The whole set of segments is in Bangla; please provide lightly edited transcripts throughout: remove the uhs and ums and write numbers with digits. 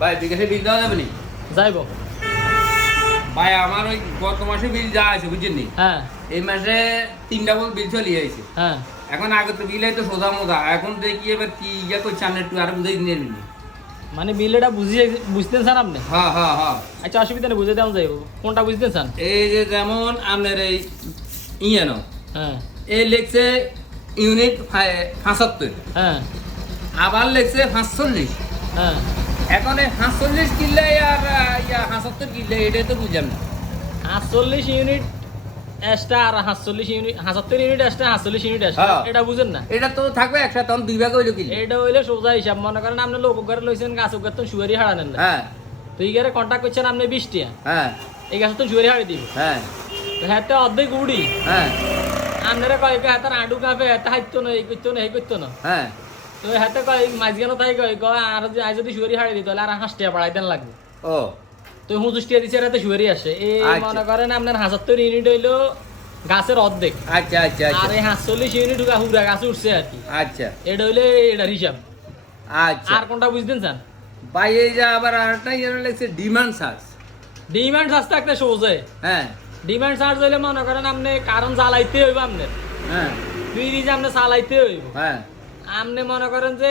ভাই বিকাশে বিল দেওয়া যাবে নি? যাইবো ভাই আমার ওই গত মাসে বিল যা আছে বুঝছেন নি, হ্যাঁ এই মাসে 3টা বল বিল চলে আইছে। হ্যাঁ এখন আগে তো বিল তো সোজা মোজা, এখন দেখি এবার কি ইয়া করছে আপনি একটু আরো বুঝাই নিয়ে নিন। মানে বিলটা বুঝতেন স্যার আপনি? হ্যাঁ হ্যাঁ হ্যাঁ। আচ্ছা অসুবিধা নেই, বুঝে দেওয়া যাইব। কোনটা বুঝতেন স্যার? এই যে যেমন আপনার এই ইয়ে ন হ্যাঁ এই লেখছে ইউনিট 75, হ্যাঁ আবার লেখছে 45। হ্যাঁ এখন এই 45 কিনলে আর ইয়া 75 কিনলে এটাই তো বুঝলাম না। 48 ইউনিট এক্সট্রা আর 47 unit, 75 unit extra, 48 unit extra, হ্যাঁ। এটা বুঝেন না? এটা তো থাকবে একসাথে, তখন 2 ভাগ হইলো কিনলে। এটা হইলে সোজা হিসাব। মনে করেন আপনি লোক ঘরে লইছেন, গাছ উগার তো সুয়ারি হারা নেন না, হ্যাঁ তো এই গারে কন্ট্যাক্ট করছেন আপনি 20 টাকা, হ্যাঁ এই গাছ তো সুয়ারি হারি দিব, হ্যাঁ তো হ্যাঁ তো অর্ধেক উড়ি হ্যাঁ আপনারা কয় হাতার আডু কাপে হাতে হাইতো না, এই করতো না এই করতো না, হ্যাঁ। তো হাতে কয় মাঝখানে তাই কয় আর যদি সুয়ারি হারি দিত তাহলে আর 5 টাকা বাড়াই দেন লাগবে, ও তো 25 টাকা দিচ্ছে হাতে সুয়ারি আসে। এই আচ্ছা। মনে করেন আপনার 75 ইউনিট হইলো গাছের অর্ধেক, আচ্ছা আচ্ছা আর আচ্ছা এই 47 ইউনিট হুরা গাছে উঠছে আর কি, আচ্ছা এটা হইলে এটার হিসাব। আচ্ছা। আর কোনটা বুঝতেন স্যার? ভাই এই যে আবার আরেকটা ইয়ে লেখছে ডিমান্ড চার্জ। ডিমান্ড চার্জ থাকতে সহজে, হ্যাঁ ডিমান্ড চার্জ হইলে মনে করেন আপনি কারণ জ্বালাইতে হইব, আপনার হ্যাঁ ফ্রিজ আপনি চালাইতে হইব, হ্যাঁ আপনি মনে করেন যে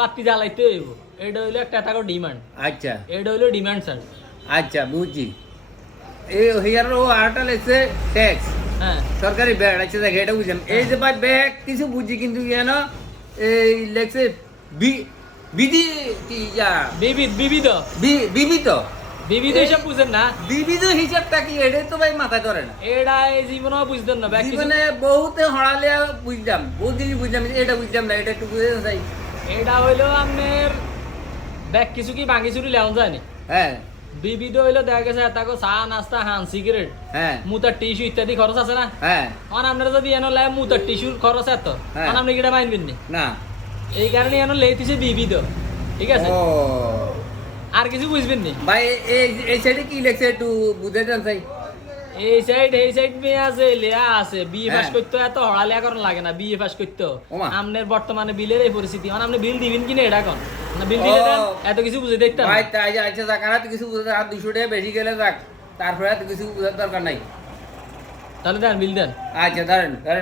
বাতি জ্বালাইতে হইব, এটা হইলো একটা টাকা ডিমান্ড, আচ্চাএটা হইলো ডিমান্ড চার্জ। আচ্ছা বুঝছি। এই হিয়ারও আরেকটা লেখছে ট্যাক্স, হ্যাঁ সরকারি ব্যাগ আছে দেখ, এটা বুঝলাম। এই যে ভাই ব্যাগ কিছু বুঝছি, কিন্তু ইয়ে না এই লেখছে বিধি কি ইয়া বিবিধ বিবিধ বিবিধ হিসাব বুঝেন না? বিবিধ হিসাবটা কি, এটাই তো ভাই মাথায় ধরে না। এটা এই জীবনেও বুঝতেন না ব্যাগ কিছু, জীবনে বহুতে হড়ালে বুঝলাম, বহুত জিনিস বুঝলাম, এটা বুঝলাম না, এটা একটু বুঝে চাই। এটা হইলো আপনার ব্যাগ কিছু কি ভাঙি চুরি লেওয়া যায় না। হ্যাঁ বিবিধ হইলো দেখা গেছে তাকে চা নাস্তা হান সিগারেট হ্যাঁ মুতার টিস্যু ইত্যাদি খরচ আছে না, হ্যাঁ এখন আপনারা যদি এনে লাই মুতার টিস্যুর খরচ এত, হ্যাঁ। এখন আপনি কিটা মাইনবেন নি, না। এই কারণে এনে লেইতেছে বিবিধ, ঠিক আছে? ও আর কিছু বুঝবেন নি? ভাই এই এই সাইডে কি লেখছে একটু বুঝে দেন চাই। এই সাইড মেয়ে আছে, লেয়া আছে, বিএ পাস হ্যাঁ। করতে এত হড়ালেয়া করার লাগে না, বিএ পাস করতে। ওমা। আপনার বর্তমানে বিলের এই পরিস্থিতি, মানে আপনি বিল দিবেন কিনা এটা কোন না, বিল দিলে ও। দেন, এত কিছু বুঝে দেখতে ভাই তাই আচ্ছা যাক, আর কিছু বুঝে আর 200 টাকা বেশি গেলে যাক, তারপরে আর কিছু বুঝার দরকার নাই। তাহলে দেন বিল দেন। আচ্ছা ধরেন ধরেন।